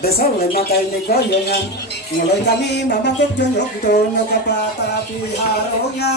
Besok lima kali goyongan mulai kami memangkuk jongkok tono kapatapi harunya.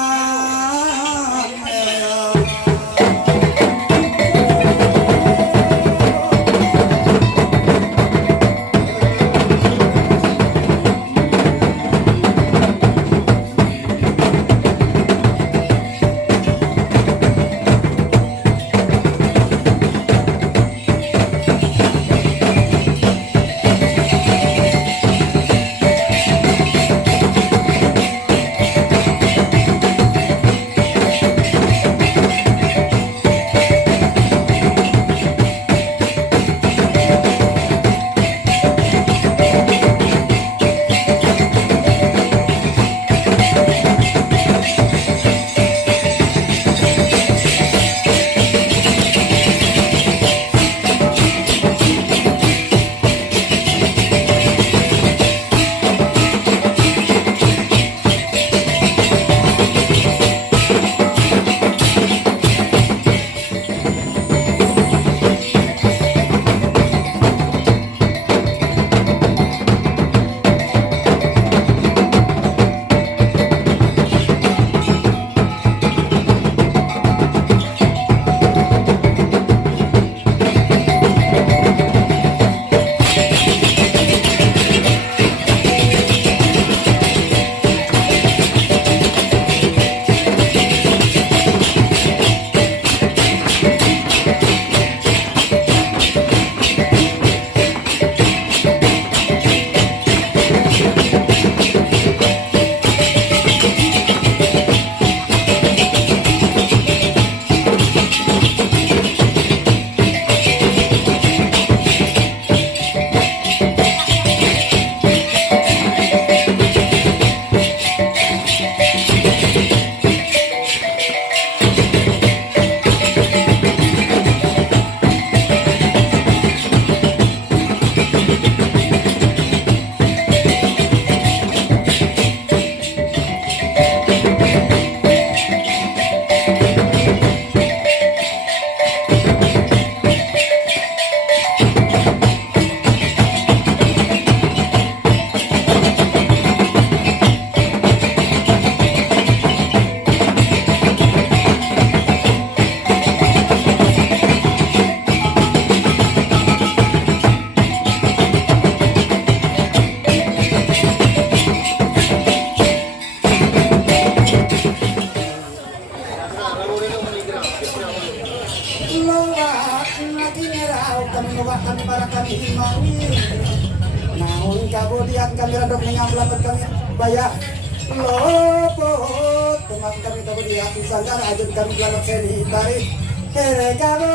Namun kemudian kami redok mengambil kami bayar lopot teman kami kemudian disangkan ajun kami selamat seni tarik kamu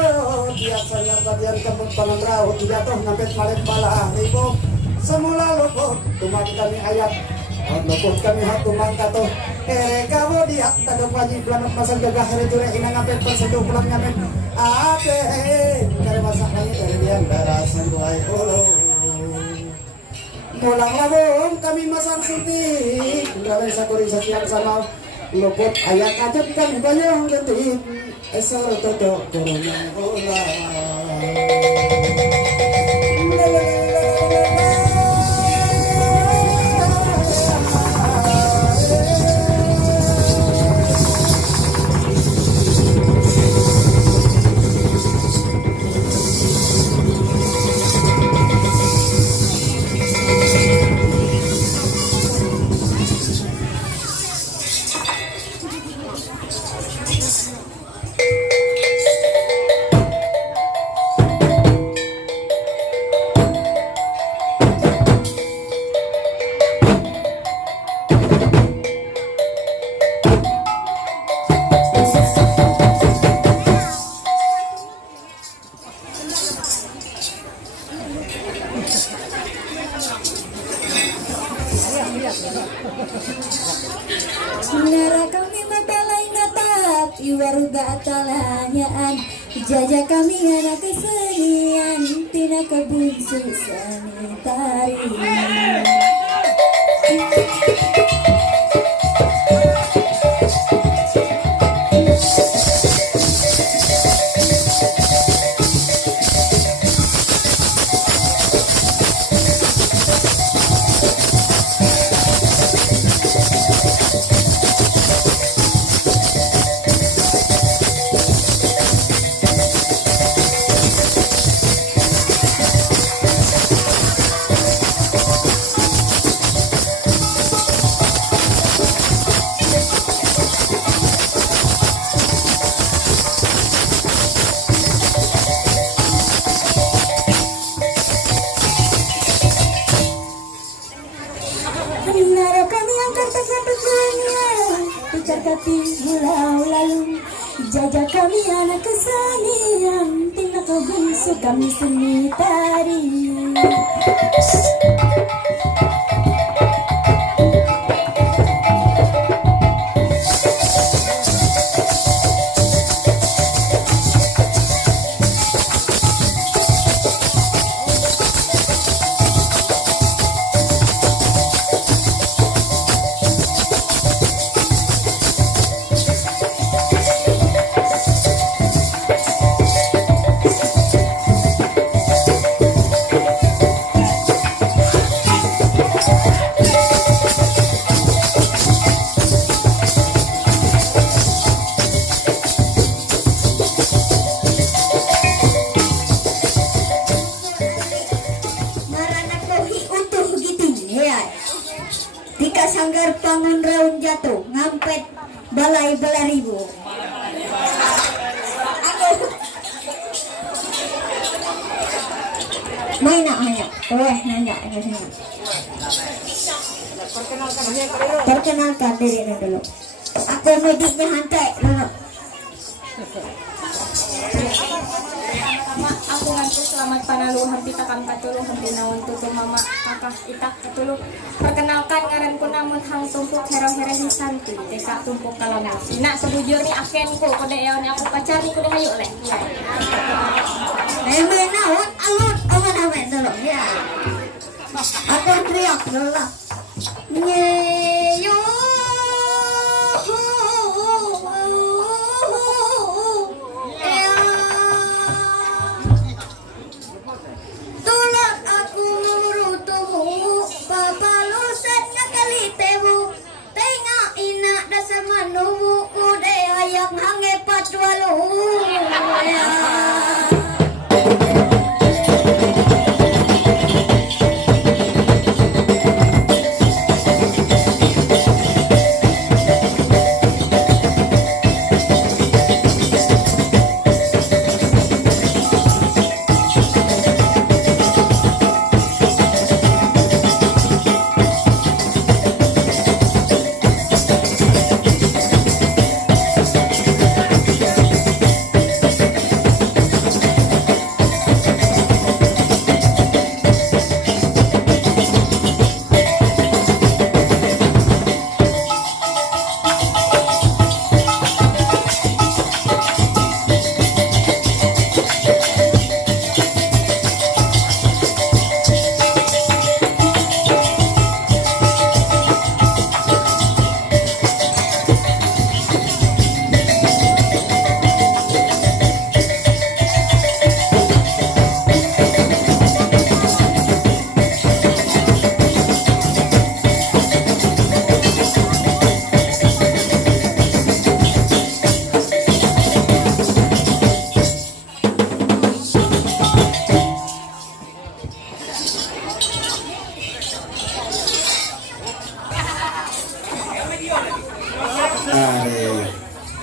biasanya bagian kebun panen raut jatuh ngampet malek bala ribu semula lopot teman kami ayat lopot kami hatu mangkato kamu dia tadok wajib belamat pasang gagah hari jure ina ngampet perseduh pulang ngampet ape kare masak lagi dari dia berasan tuai pulang labung kami masang suntik kalian sakurisasi yang sama lopot ayat aja kami bayang detik esor toto corona bola kami mata lain natap iwaruga atalanyaan jajah kami anak kesenian tina kebun susani tari pacar kati pulau lalu. Jajah kami anak kesenian, tindak bungsu kami seni tari. Tika sanggar pangun raun jatuh ngampet balai balaribu. Aku main nak hanya, nanya nanya. Perkenalkan diri dulu. Aku mediknya hantai dulu. Aku ngantuk selamat panalu hampi takam katulung hampi naon tutu mama kakak itak katulung. Perkenalkan ngaranku namun hang tumpuk hero-hero hisanti deka tumpuk kalamas. Ina sebujur ni akenku kode yaon aku pacari kude hayu leh. Main naon alun aman dulu ya. Aku teriak dulu lah. Nyeyo. Manumu kude ayang hangepat walu.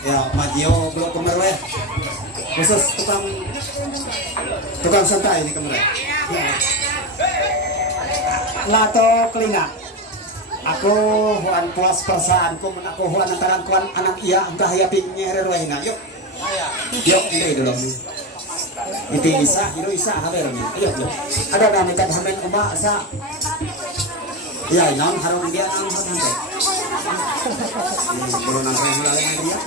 Ya Majio belum kemarin khusus tukang santai ini kemarin lato kelinga aku huan puas perasaanku aku huan antara kuan anak iya entah ya pingnya reroina yuk ini dulu itu isa haber yuk ada kami kan hamen umak sa ya non harus dia non sampai kalau nanti mulai dia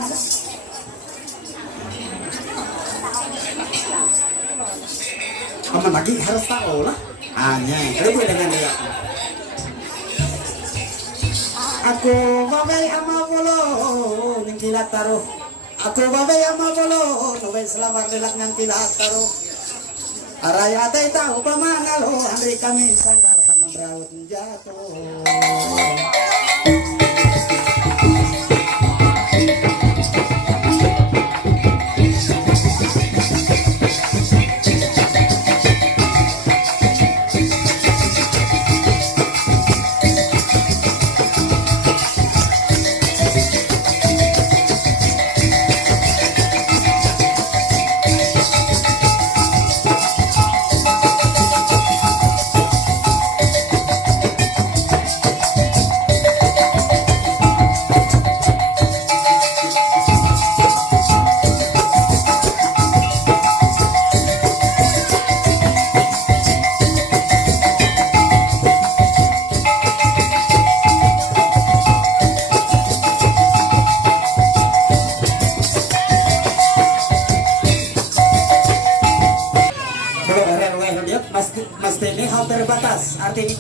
aman lagi harus tahu lah hanya itu dengan dia aku babai ama bolo yang kilat taruh aku babai ama bolo nubai selamat delak yang kilat taruh araya teh tahu pamangalo andai kami sangkar sama beraut jatuh.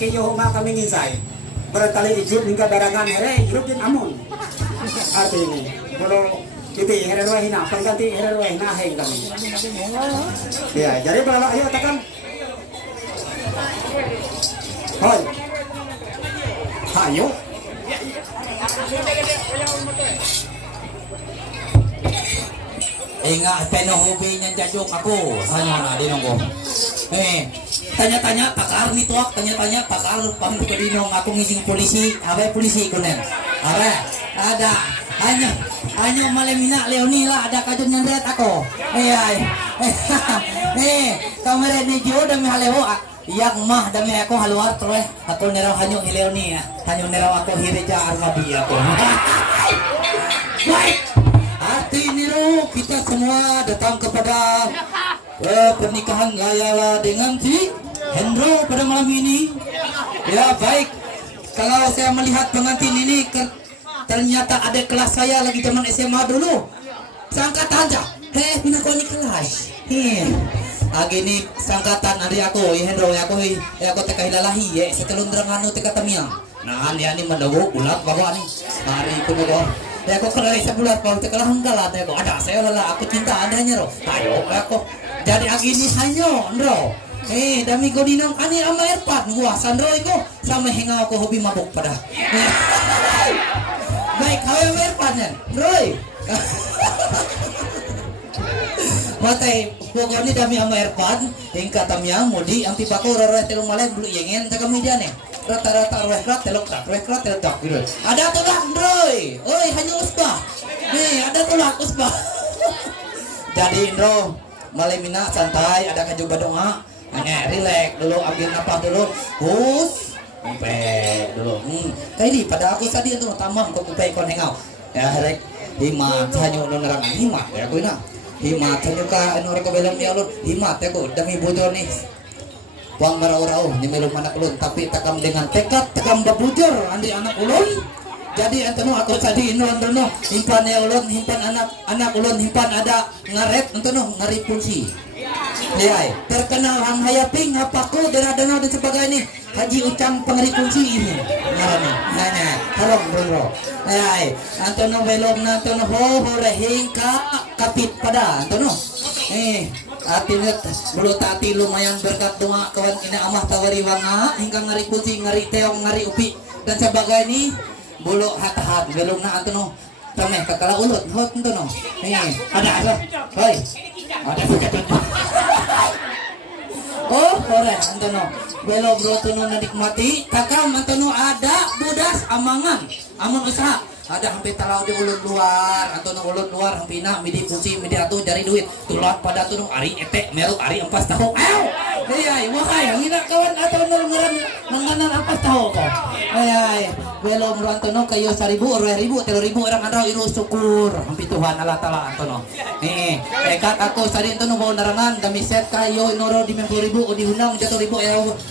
iyo nga kami nginsay. Bertali ijib hingga barangan here hirup din amun. Arti ini. Kalau kita here ruah hina pengganti here ruah hina heng kami. Ya, jadi balala ayo tekan. Hoi. Ayo. Nga penohobi niyan jajok aku. Hanya na dinong ko. Tanya-tanya pakar nito ak, tanya-tanya pakar pamit ko dinong ako ngising polisi. Abe polisi ko nen. Abe, ada. Hanya malemina Leonila ada kajun nyandret ako. Ay. Kamera ni Jo dami halewo. Yak mah dami ako haluar terus ako neraw hanyo Leoni. Hanyo neraw ako hireja armabi ako. Baik. Hati niru kita semua datang kepada pernikahan Layala dengan si Hendro pada malam ini. Ya baik, kalau saya melihat pengantin ini ternyata ada kelas saya lagi zaman SMA dulu. Sangkatan aja. Pinakoni kelas. Agini sangkatan adik aku, ya Hendro, ya aku teka hilalahi, ya setelun deranganu teka tamiang. Nah, ini mendawu ulat bawa nih. Hari kuno ya aku kena sebulan kalau teka lahanggalat ya aku ada saya lala aku cinta adanya roh. Ayo aku jadi agini hanyo, Hendro. Dami ko dinang ani ama erpat gua Sandro iko sama hengaw ko hobi mabuk pada. Baik, kau erpat nya, Roy. Matay pokoknya dami ama erpat hingga tamyang mudi ang tipako rara telung malay bulu yengen ta kami diyan rata-rata rehrat telok tak gitu. Ada tulak Roy. Oi hanya usbah. Ada tulak usbah. Jadi Indro malemina santai ada kajuba doa. Hanya relax dulu ambil napas dulu. Hus. Sampai dulu. Tadi pada aku tadi itu tamam kok kupai kon hengau. Ya rek hima hanyo nerangan hima ya aku na. Hima hanyo ka anu ko belam ya ulun hima te ko dami bujur nih. Wang marau-rau ni melum anak ulun tapi takam dengan tekad takam babujur andi anak ulun. Jadi anteno aku tadi inon dono himpan ya ulun himpan anak ulun himpan ada ngaret anteno ngari punsi. Lihat, terkenal hang hayaping apaku dera-dera dan sebagainya. Haji Ucam pengeri kunci ini. Ngarani. Nanya, tolong bro. Lihat, antono belum nantono ho rehing kapit pada antono. Artinya bulu tati lumayan berkat doa kawan ina amah tawari wanga hingga ngari kunci, ngari teong, ngari upi dan sebagainya. Bulu hat-hat belum na antono. Tameh kakala ulut hot antono. Ada. Hoi. Ada sakit. Oh, ore antono. Belo bro tuno nikmati. Kakam antono ada budas amangan. Amun usaha. Ada hampir talau di ulun luar. Antono ulun luar hampina midi kunci midi atuh jari duit. Tulat pada tuno ari etek meru ari empas tahu. Ayo. Ayai, wahai ngina kawan atau ngaran menganan empas tahu kok. Ayai, belo bro antono kayo 1000, 2000, 3000 orang ada iru syukur. Hampir Tuhan Allah taala antono. Ekat aku sari antono bawa narangan dami set kayo inoro di 50.000 o dihunang 100.000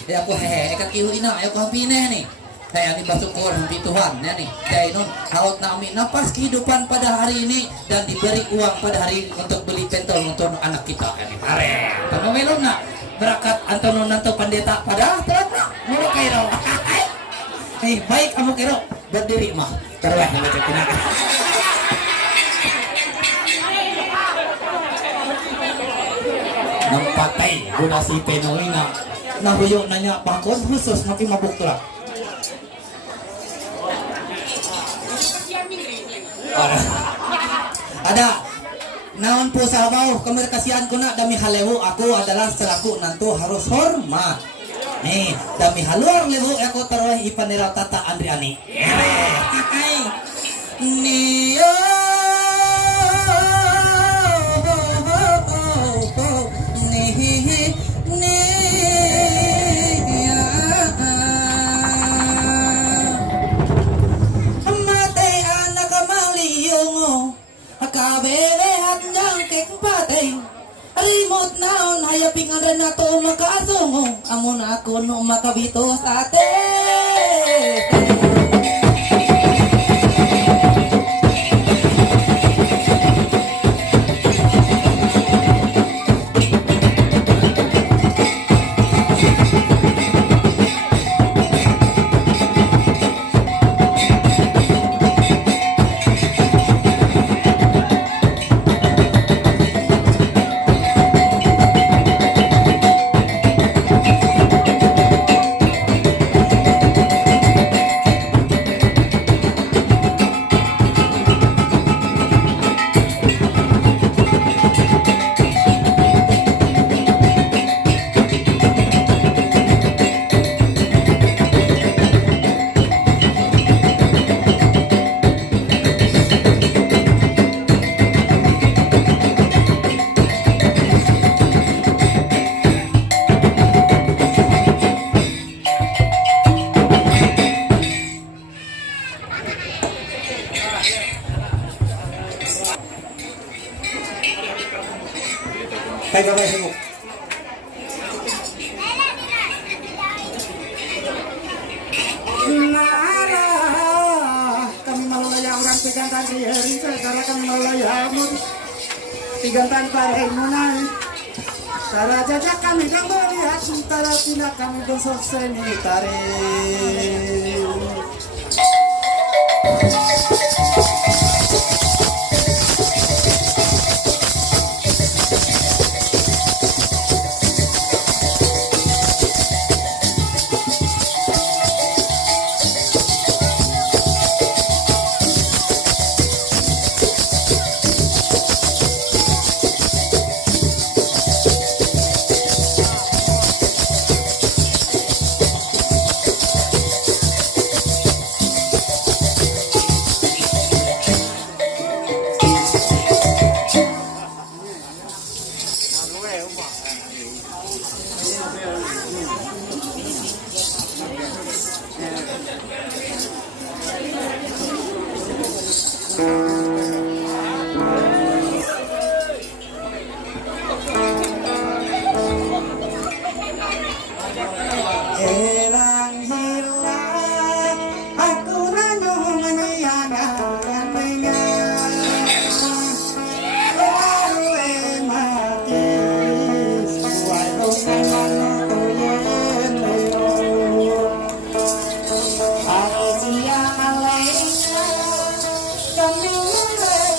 ya aku ekat kieu ina ayo hampine nih. Saya ini bersyukur di Tuhan ya nih. Jadi non haut nami napas kehidupan pada hari ini dan diberi uang pada hari untuk beli pentol untuk anak kita ya nih. Are. Tamu melon nak berangkat Antono nanto pendeta pada ternyata mulai kairo. Baik kamu kiro berdiri mah. Terweh baca kena. Nampatai budak si penolina. Nah huyuk nanya bakon khusus nanti mabuk tulak. Ada naon po sahabaw kemerkasihan ko na dami halewo aku adalah selaku nanto harus hormat dami haluar lewo ako taroy ipaniraw tata Andriani niyo kabebe at niyang kekpatay alimot naon hayaping ang renato makaasongo amon ako no makabito sa ate. Ay, gabay sibuk. Nara, kami malaya orang tigantan di hari segala kami malaya mun tigantan pareng munai. Tara jajak kami kang melihat, tara tindak kami besok seni tarik. Hilang aku nanya menyanyikan pengen mati sesuai dengan tujuan hari siang lainnya kami melewat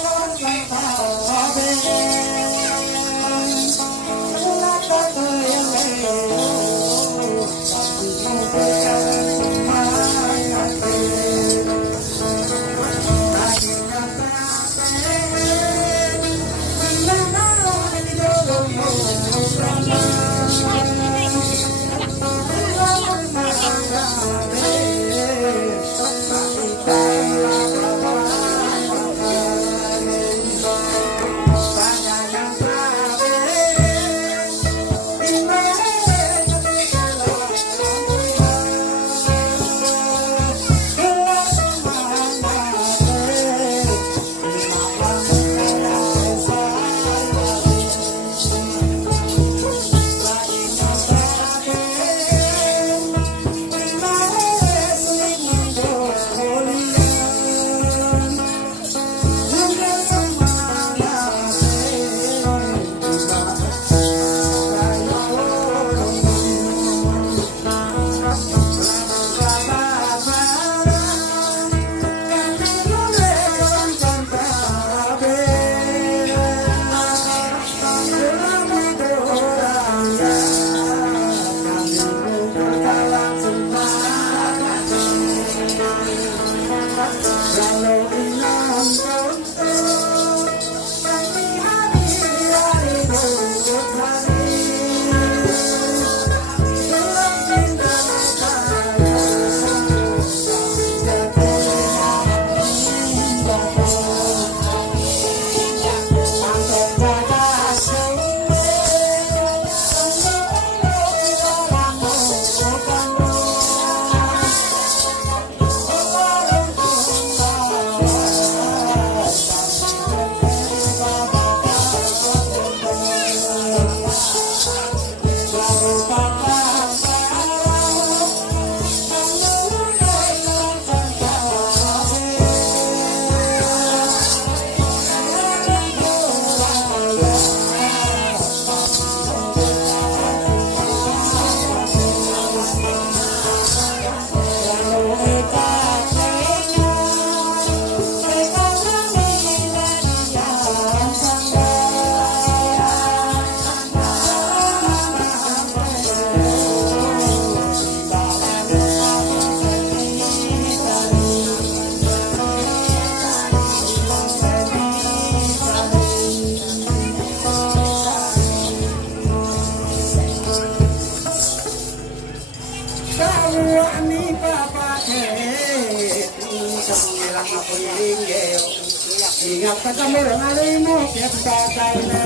Ingat kami renalimu kita kaya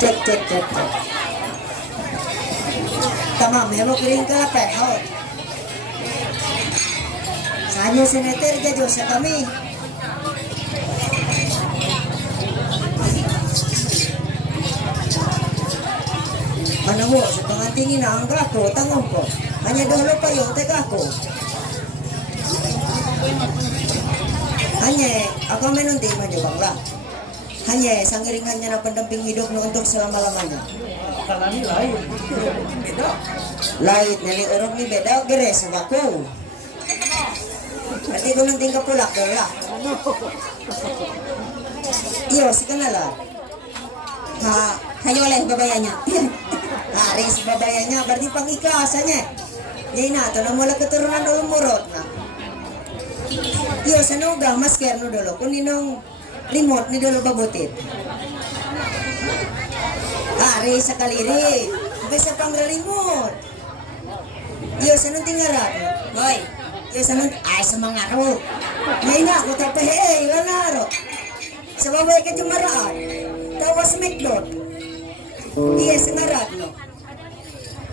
Cek cek cek cek. Tama, memo kiring ka pe. Ho. Sanyo seneter jajo sa kami. Ano mo, sa pangatingin na ang kako, tangon ko. Hanya dahulu pa yung teka ko. Hanya, ako menunti majubang lah. Hanya, sangiringan niya na pendamping hidup no untuk selama-lamanya. Kalani lain. Beda. Lain, nali urong ni beda, gere sa bako. Berarti ko nang tingka pulak, lah. Iyo, si kanala. Ha, kayo lang babayanya. Hari si babayanya, berarti pang ikasannya. Jadi na, to na mula keturunan dulu murot na. Iyo, sa nugang, masker no dulu. Kung ninong remote ni dulu babutit. Hari sa kaliri. Bisa pang remote. Iyo, sa nung tingarat. Boy, iyo sa nung, ay sa mga aro. Ngayon na, ako tapahe, ilan na aro. Sa babay ka jumaraan. Tawa sa McDo. Iya, sa ngarat no.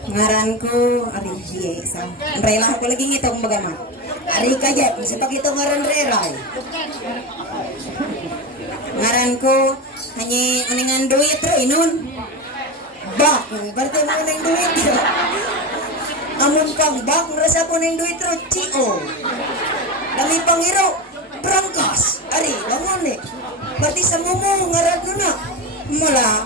Ngaran ko, ari iya sa. Rela ako lagi ngitong bagaman. Ari kajat, bisa pag ito ngaran relay. Ngaran ko, hanya uningan duit ro inon. Bak, berarti mo nang duit ro. Amun pang bak, ngerasa ko nang duit ro, cio. Dami pangiro, berangkas. Ari, bangun nih. Berarti sa mumu ngaran ko na. Mula,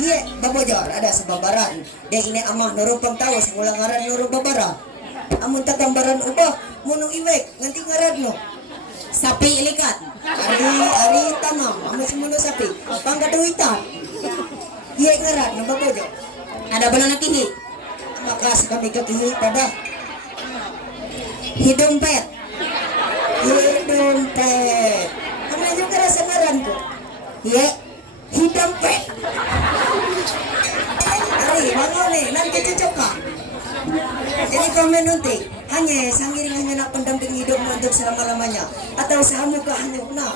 iya, babojor, ada sebabaran. Dia ini amah nurupang tahu, semula ngaran nurut babara. Amun tagambaran ubah, munong iwek, nganti ngaran no. Sapi ilikat, ari tanam, amun semuno sapi, panggaduitan. Iya ngaran, no babojor. Ada bala nakihi. Makas kami kakihi pada. Hidung pet. Hidung pet. Kamu juga rasa ngaran ko. Iya. Hidang pet. Ari, bangun nih, nanti cocok ka. Jadi komen nanti, hanya sangiring hanya nak pendamping hidup untuk selama-lamanya. Atau sahamu ka hanya na.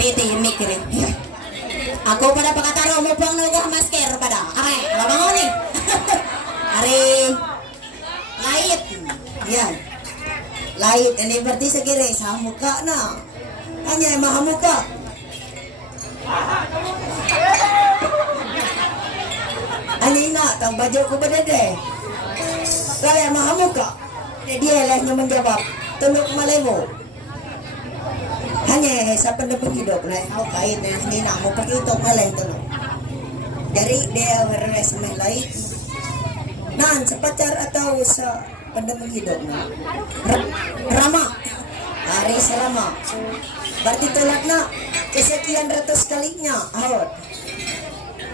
Piti yang mikirin. Aku pada pakataro mo pang nugah masker pada. Aray, bangun nih. Ari, lait. Yan. Lait, ini berarti segere sahamu ka na. Hanya mahamu ka. Anina, tang baju ko ba dede? Kaya mahamuka. Dia lah yang menjawab. Tunduk malemo. Hanya sa pendaping hidup na ako kahit na hindi na mo pakita malay tulog. Dari dia beres malay. Nan sa pacar atau sa pendaping hidup na. Rama. Hari sa Rama. Berarti tulad na kesekian ratus kalinya ahot.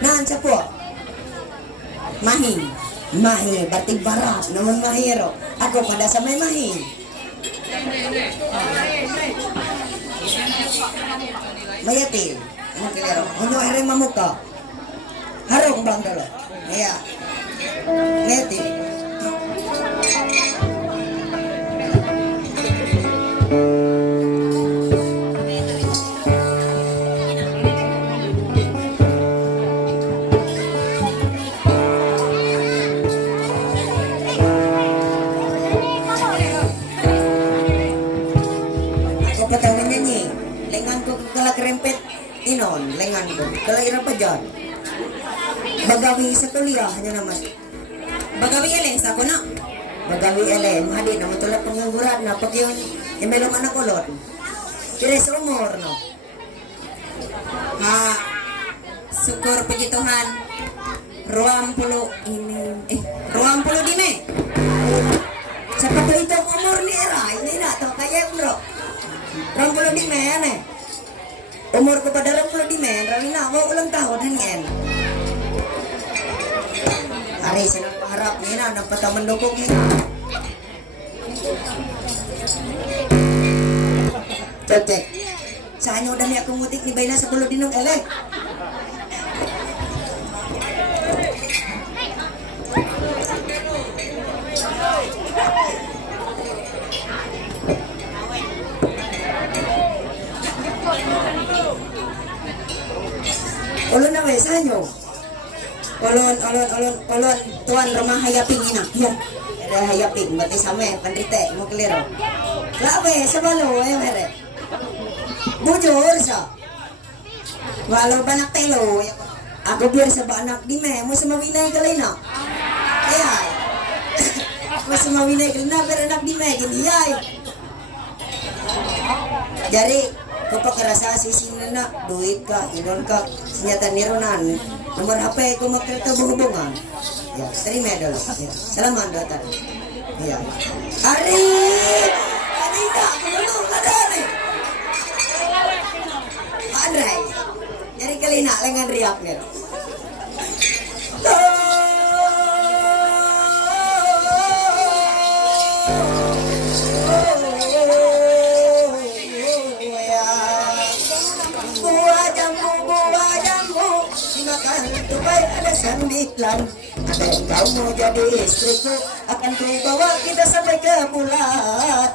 Nan sa po. Mahi. Mahi, berarti barat, namun mahiro. Ako pada sa may mahi. Mayatil. Ano kilero? Ano ay mamuka? Harong bang dalo? Iya. Mayatil. Inon, lengan ko. Kalaira pa dyan. Bagawi sa kuliah, hanya naman. Bagawi eleng, sa ako na. Bagawi eleng, hadi na matulad pangangguran na pag yun, imelong anak kulot. Kires umor, no? Ha, syukur puji Tuhan. Ruang puluh di me. Seperti itu umur ni era, ini nak tahu kaya bro. Ruang puluh di me, aneh. Umur kepada orang di men, Ralina mau ulang tahun hanya. Hari senang berharap ni na dapat mendukung ni. Cek. Saya udah ni aku mutik ni baina 10 dinong elek. Ulo na wes sanyo. Ulun, tuan rumah hayaping ina. Yan. Ada hayaping, berarti sama pandrite, mau keliro. Labe, sabalo, mere. Bujur sa. Walau banak telo, aku biar sa banak di me, mo sumawinay kalina. Ayay. Mo sumawinay kalina, pero anak di me, giniyay. Jadi, kapag karasa sisin na duit ka, inon ka, sinyata nironan, nomor HP ko magkita buhubungan. Ya, terima dulu. Ya, salaman datang. Ya. Ari, Anita, dulu ada nih. Andrai, jadi kalina lengan riak nih. Sandiklan, ada kau mau jadi istriku, akan ku bawa kita sampai ke bulan.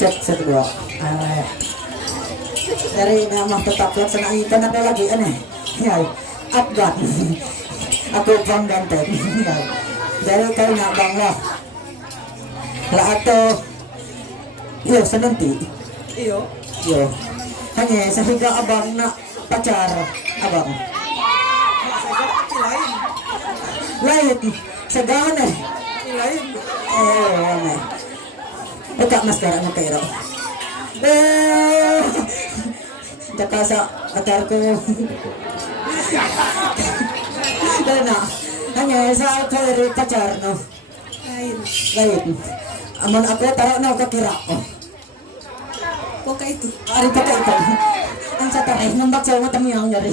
Cek bro. Dari nama tetap laksana itu ada lagi aneh. Ya, Afgan. Aku bang ganteng. Dari kau nak bang lah. Lah atau yo senanti. Yo. Hanya sehingga abang nak pacar abang. Lain. Segana. Lain. Aneh. Buka maskara mo kayo. Daka sa atar ko. Dana. Hanya sa kayo pacar no. Lain. Aman ako taro na kakira ko. Poka itu. Ari poka itu. Ang sa taray nambak sa mata mo yang nyari.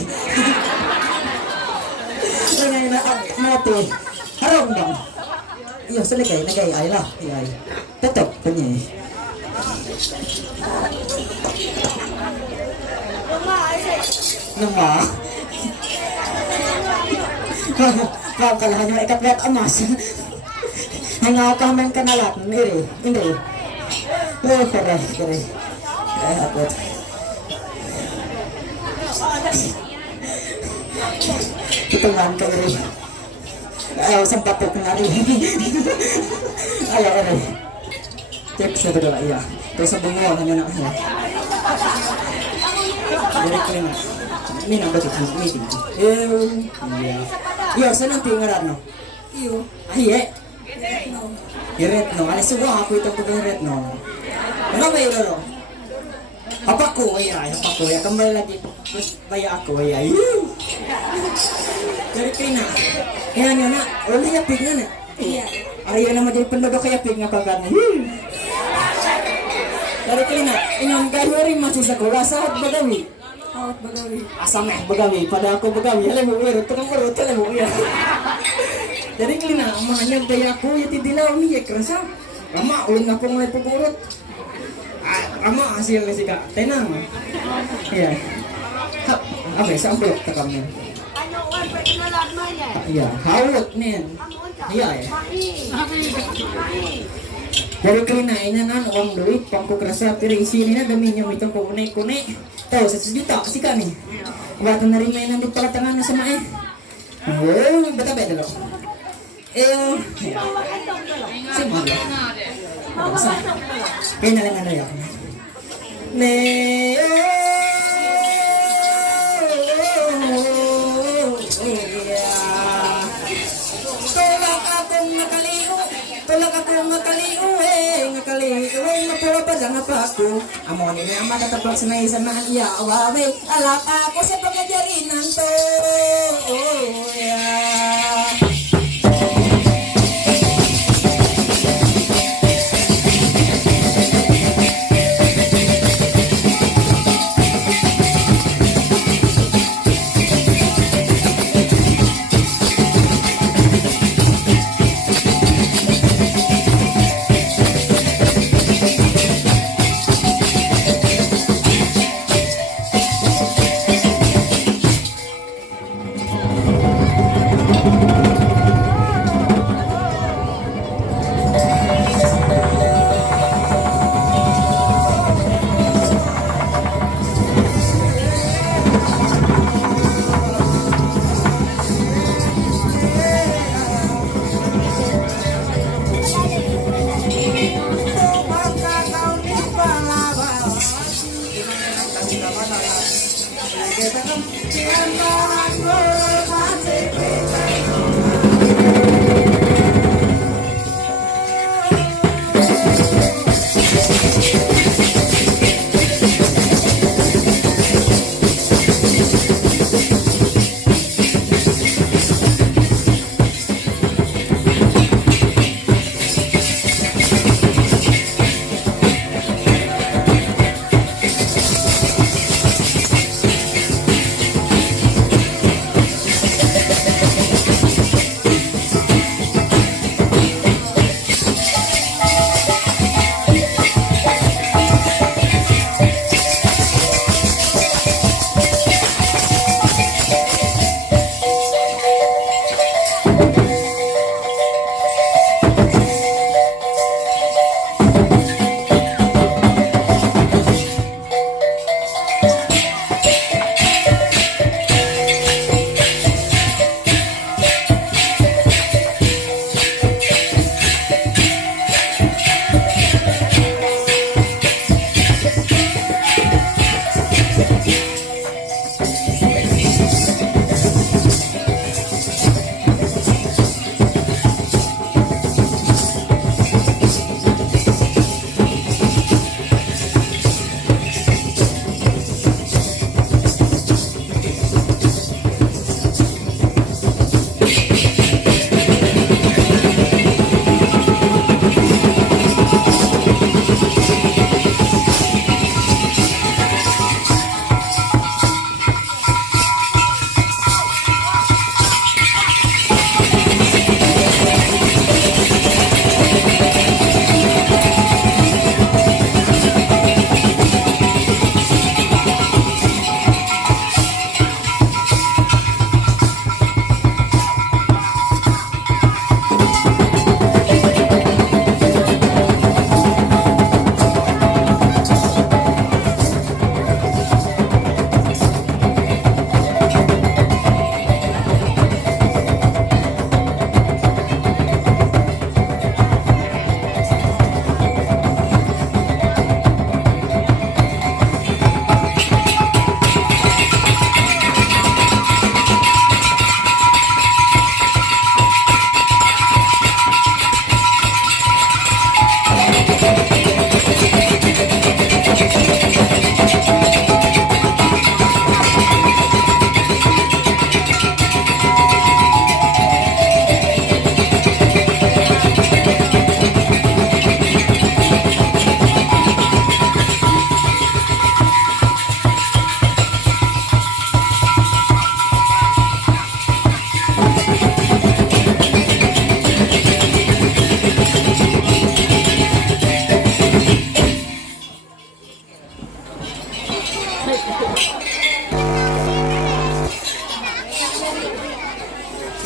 Ngayon na mati. Harong dong. Iyo, saligay, nagay-ay lah. Ay. Tetap punya. Nama. Kau kalau hanya ikat lihat emas. Hanya kau main kenalan, ini. Oh, keren. Apa? Itu ngantuk ini. Ayo sempat pengaruh. Ayo. Cek sebelah ya. Terus bunga hanya nak ya. Jadi kelima. Ini nampak tu meeting. Iya. Iya, senang tinggal no. Iyo. Iya. Retno. Ada semua aku itu pegang Retno. Kenapa ya lo? Apa aku ya? Kembali lagi. Terus bayar aku ya. Dari kena. Ya nyana, oleh ya pigna na. Iya. Ariyo na jadi penduduk kaya pig nga pagkat. Dari kena, inyong kahuri masih sekolah saat bagawi. Asam bagawi, pada aku bagawi. Alam mo wero, tukang wero, alam mo ya. Dari kena, mahanya daya aku ya tidilaw ni ya kerasa. Lama ulun ako mulai pagurot. Ama hasil si Kak. Tenang. Iya. Hap, apa ya? Sampai tekannya. Iya, hawat nen. Iya ya. Dari kelinainnya nan uang duit pangku kerasa piring sini na demi nyami itong kunek-kunek. Tahu 1 juta sih kan nih. Buat nerima yang di pelatangan sama Oh, beta-beta loh. Simple loh. Basta. Kaya na lang ang rayak na. Amo ni na matatapag sa naisamaan iya awawe alak ako sa pagajarinan to yeah.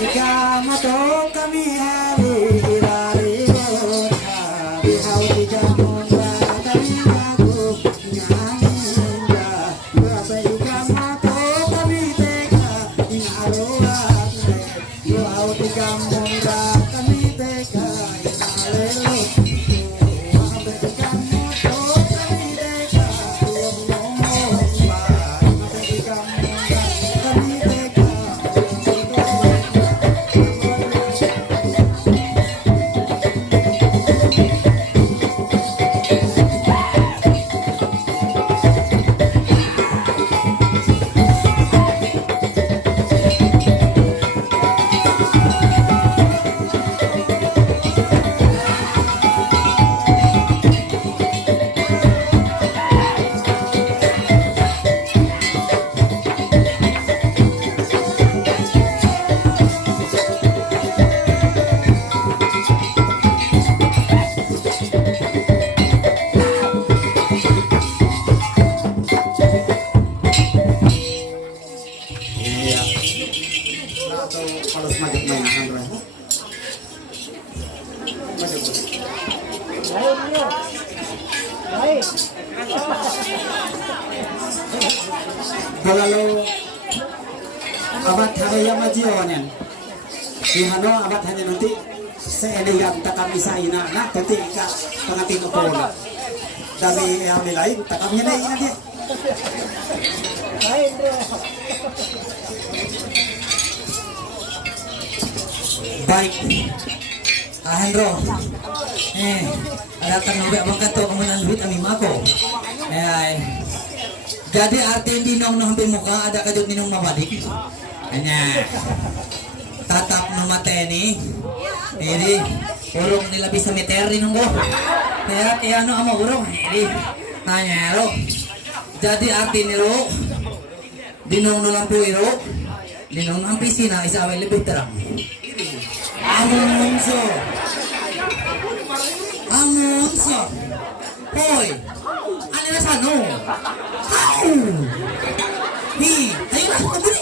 Jika mato kami hari hari bihau tiga munda kami aku nyanyi jika mato kami teka inaruan bihau tiga munda kami teka inalelo jika mato kami teka ngomong jika munda kami teka atau harus maju main Andra. Kalau abad hari yang majionen, di hano abad hanya nanti seelegan takam isa ina na nanti ka pengantin upola. Dami yang lain takamnya na ina dia. Baik, Hendro, datang sampai abang kata kemenang duit kami mako. Jadi arti dinong sampai muka ada kajut minum mabadik. Hanya tatap nomate ini, urung nila bisa meter dinong go. Kaya ano ama urung, tanya lo. Jadi arti ni lo, dinong lampu iro, dinong ang pisina isa awal lebih terang. Amunso, hoy, ano na sa no? Ni, ayo na, pabuli.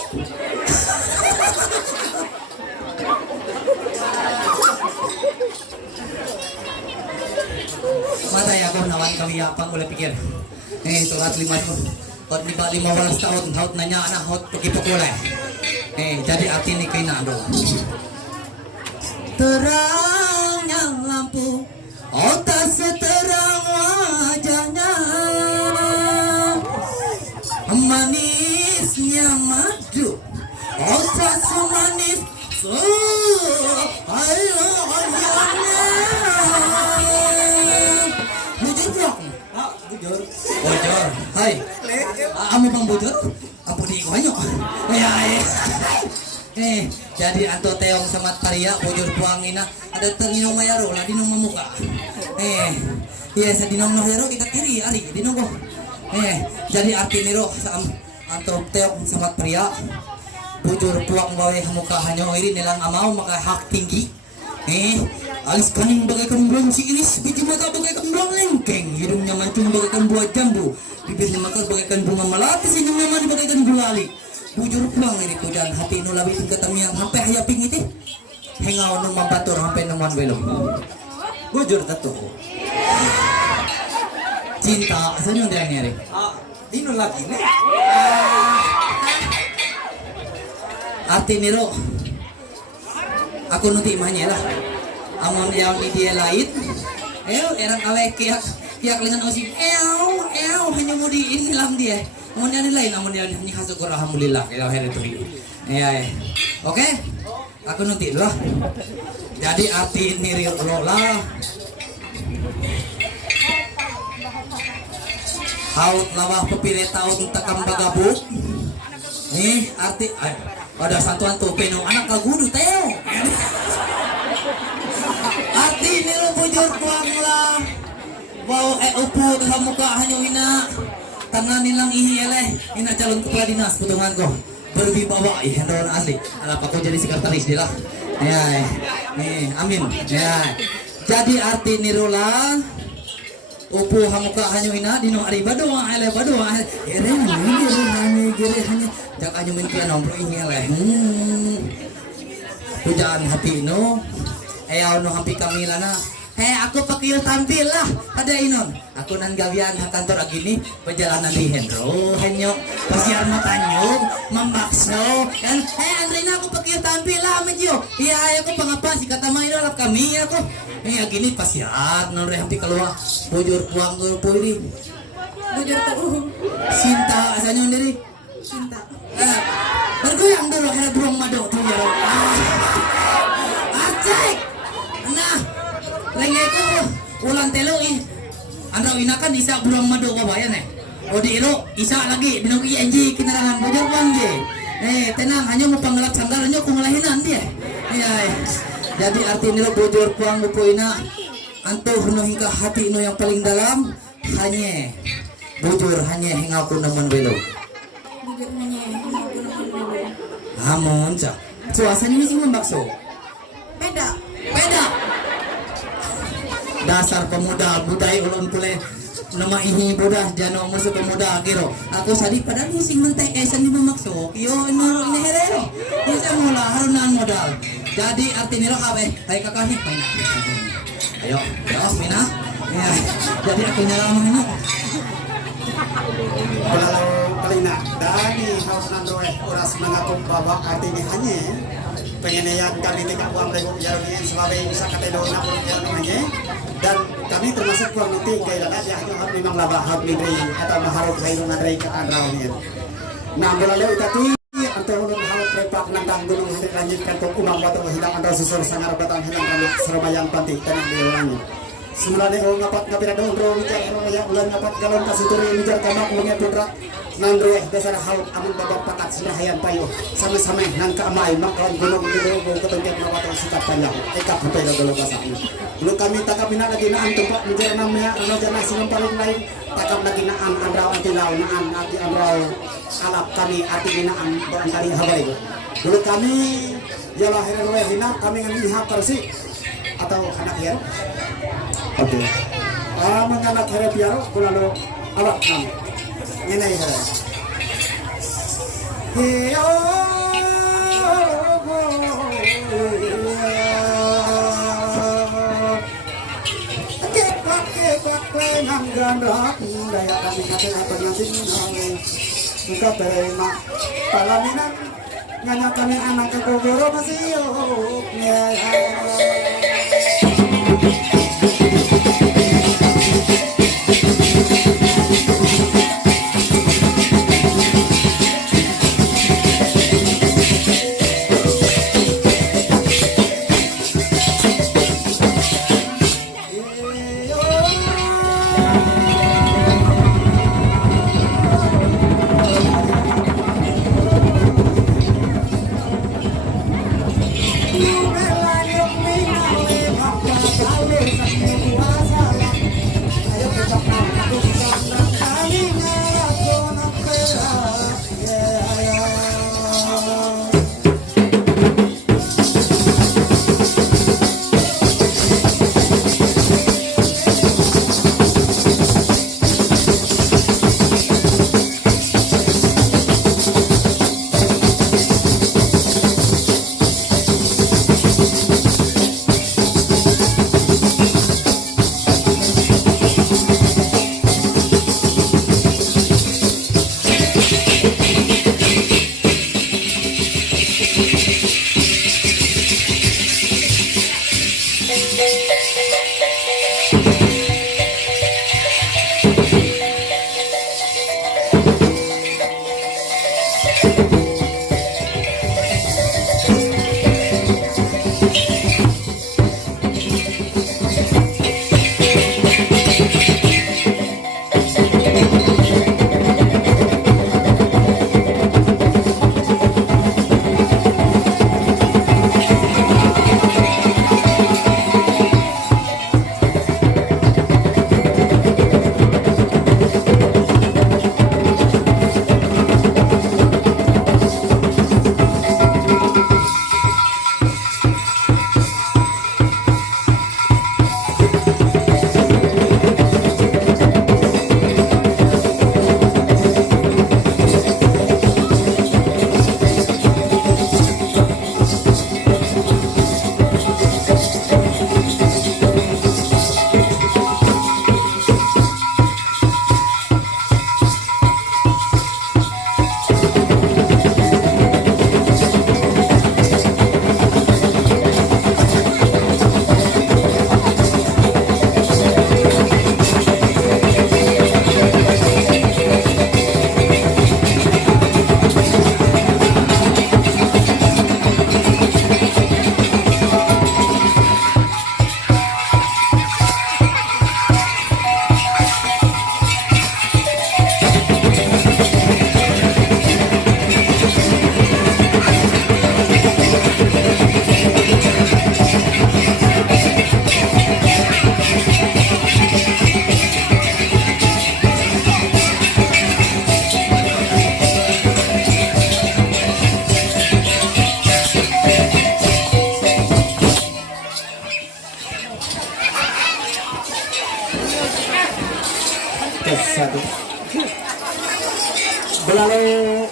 Matay ako nawan kami yapang wala pikir. Tulat 5 ko. Kot di ba 15 tahun haut nanya anak haut pakipukulay. Jadi arti ni kay nado. Terangnya lampu, otak seterang wajahnya, manisnya madu, otak semanis, ayo ayahnya. Bujur, hai, amo bang bujur, apa di banyak? Jadi anto teong sama taria bujur puangina ada terinong mayaro lah dinong mamuka. Iya sa dinong mayaro kita kiri ari dinong ko. Jadi arti niro sa anto teong sama taria bujur puang bawe muka hanyo iri nilang amau maka hak tinggi. Alis kaning bagaikan bulan si iris, biji mata bagaikan bulan lengkeng, hidungnya mancung bagaikan buah jambu, bibirnya makar bagaikan bunga melati, senyumnya manis bagaikan gulali. Bujur pulang ini kujan hati nu labi tingkat yang sampai hayaping itu, hengaw nu mampatur sampai numan belum. Bujur tatu. Cinta, senyum dia nyari. Ini lagi nih. Arti niro, aku nanti imahnya lah. Amon yang dia lain, erang awek kiak dengan osim, hanya mau diinilam dia. Amon yang lain, amon yang ini syukur alhamdulillah kalau hari itu. Oke, aku nanti dulu. Jadi arti niri lola, haut lawah pepire tahun takam bagabuk. Arti ada santuan tuh penuh anak kagudu teo. Arti nilo bujur puanglah wow upo sa muka hanyo ina tangan nilang ihiyeleh ina calon kepala dinas putungan ko berwibawa hendawan asli alap ako jadi sekretaris dila amin jadi arti nirola upo hamuka hanyo ina dino ari badua ele badua gere hanya jak anyo min kia nombro ingele tujan hati no ayaw no hampi kami lana aku pakiyo tampil lah pada inon aku nan gawian ha kantor agini perjalanan di Hendro henyo pasiar matanyog mambakso kan andre na ako pakiyo tampil lah medyo iya ako pangapa si katamay no lap kami ako agini pasiar non re hampi keluar bujur puang ko puri Bujur ko. Sinta asanyo diri Cinta. bergoyang dulu ada burung madu tuh ya acek nah lengge ko ulang telo andra ina kan isa burung madu babayan o di ilo isa lagi binong ING kinarangan bujur wangge tenang hanya mau panggalap sanggarannya kumalahinan dia jadi arti nilo bujur puang bupuina antuh no hingga hati no yang paling dalam hanya bujur hanya hingga ku namun belo Bujur hanya aku naman dulu. Hamon sa. Suasanya ini sih bakso. Beda. Beda. Dasar pemuda budaya ulun pule nama ini bodah jano musuh pemuda kiro. Aku sadi padahal ini sing mentek esan di memakso. Yo noro ini herero. Bisa mula harunan modal. Jadi arti nilo kabe. Hai kakak nih main. Ayo, mina. Ya. Jadi aku nyalamang ini. Kalau kalina dari haus nandoe uras mengaku bahwa artinya hanya pengenayaan kami tidak uang lego jarumin selawe bisa katelo na pun namanya dan kami termasuk uang nanti kaya dia hanya harus memang labah harus mindri atau maharap kayu ngadrai ke andraunya. Nah boleh tadi atau ulun harus prepak nandang gunung hendak lanjutkan ke umang batu hilang andau susur sangar batang hilang kami Surabaya panti tenang di orangnya. Semula nih ngapat ngapira dong bro bicara yang ulan ngapat galon kasih turi bicara kamak punya putra nandre dasar haut amun babak pakat sinahayan payo sama-sama nang kaamay makron gunung dulu go ketengket mawatong sikap panjang ekap hapay na dalo basaknya lu kami takap na lagi naan tempat menjara namanya ano jana sinong paling lain takap lagi naan andraw antilaw naan ati andraw alap kami ati ginaan barangkali habay dulu kami yalah herewe hina kami ngamihap tersi atau anak hero. Oke. Menganak hero piaro kulalo alap kami. Ini hero. Hiyo. Kepak nang gandrak daya kami ngaten apa nyatin suka terima palaminan nganya kami anak kegogoro masih yuk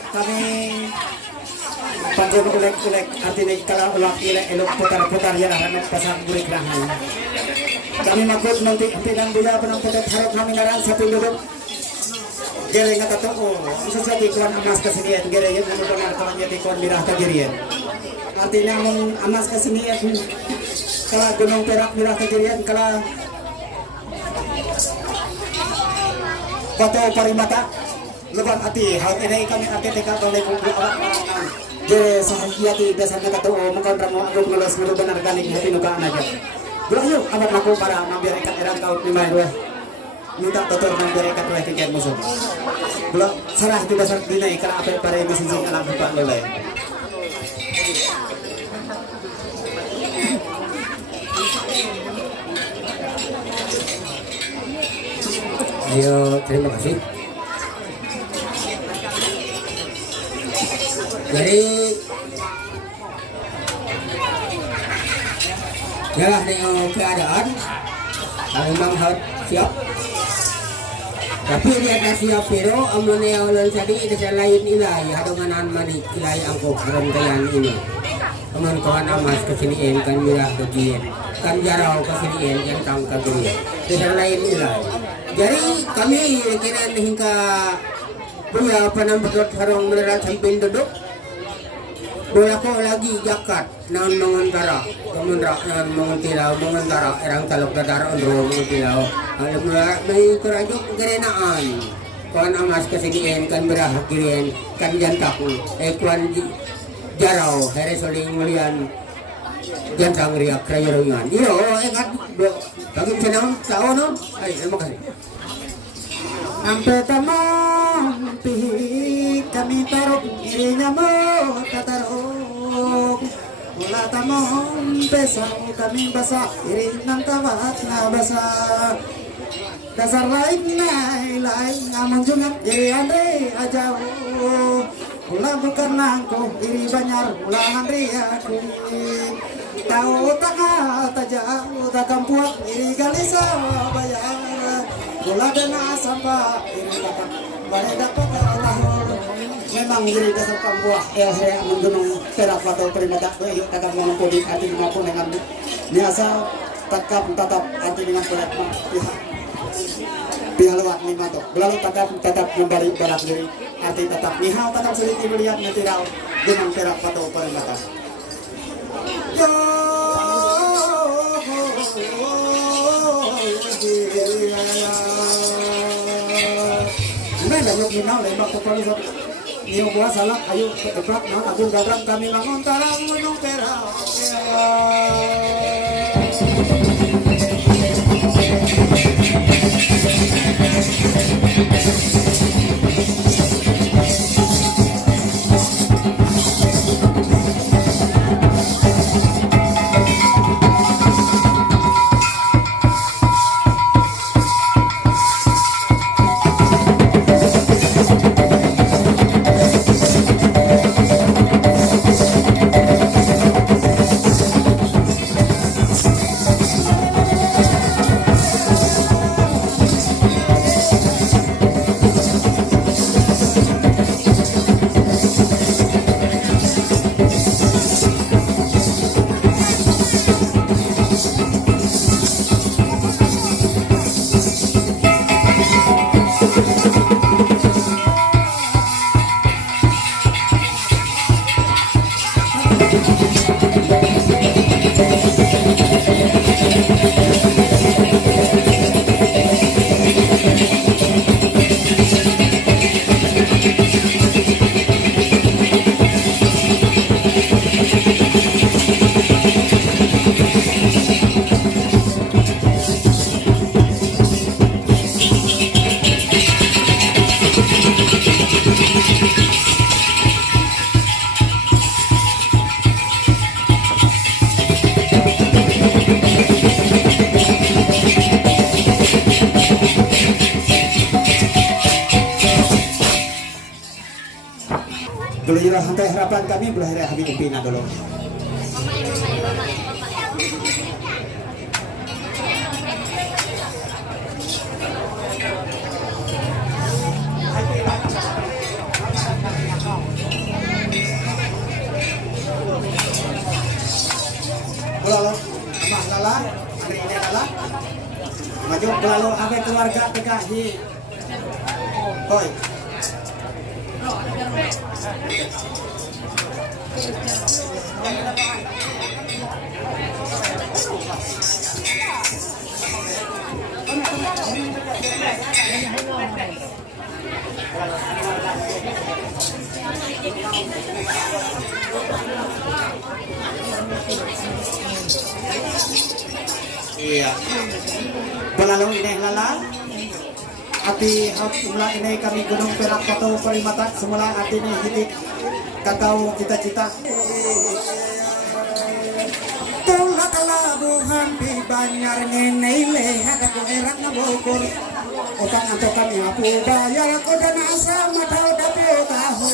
kami pagulek-ulek artinya kalau ulak ilek elok putar-putar ya hanap pasang bulik rahay. Kami magod nanti pinang bila penang putet harap kami narang sa duduk. Gere nga totoo. Isa sa tikuan amas kasiniyan gere yun ano benar kalau niya tikuan birah kagirian. Artinya mong amas kasiniyan kala gunung perak birah kagirian kala bato parimata lebat hati hal ini kami artinya kalau kung Jere sa hiyati dasar na katoo makaundra mo agad malas nga benar galing hati nukaan aja. Belayo amat aku para mambiarkan erang kaut ni main weh. Minta tutur mambiarkan weh tiket musuh. Bela sarah di dasar dinai kana apel para mesin alam hamba lelai. Ayo, terima kasih. Jadi ya dengan keadaan memang harus siap. Tapi di atas siap pero amun yang ulun tadi desa lain ilai hadonganan mani ilai angkok rongkayan ini. Amun kawan amas kesiniin kan mirah kegien kan jarau kesiniin yang tang kegien desa lain ilai. Jadi kami kira hingga punya penampilan harong menerat samping duduk. Bola ko lagi jakat nan mengantara kemenra nan mengantara erang talok dadar ondro mengutilaw alam may kurajuk gerenaan kuan amas kasigian kan berah kirien kan jantak kuan jarau here soling mulian jantang riak krayorongan iyo ekat bagi senang tao no ay terima kasih. Sampai tamampi kami tarok irinya mo tatarok. Wala tamong pesang kami basa iring ng tawat na basa. Dasar lain na ilain amang jungap iri andre ajaw. Wala bukan nangko iri banyar wala andre aku. Tao taka tajaw takampuak iri galisa bayar. Wala dan asamba iri dapat bare dapat lahor memang iri dasar pambuah he menggunung perak atau perimata itu takkan mengumpuli arti mengaku dengan biasa tatap arti dengan perak pihak lewat lima tuh lalu tatap membalik berat diri arti tatap nihau tatap sedikit melihat mentirau dengan perak atau perimata yo Lembok minau lembok kepolisat niyo buah salak ayo keteprak naon agung gagram kami bangun tarang gunung perak. Dulu jurah hantai harapan kami belahir habis impina dulu. Maju lalu ame keluarga PKI. Oi. Iya. Pelalong ini lala. Ati mula ini kami Gunung Perak Koto Perimata semula ati ini hitik kakao cita-cita. Tolak labuhan di Banyar ngenele ada kuerak na Bogor. Utang antokan ngapu bayar ko dan asa matao dapio tahu.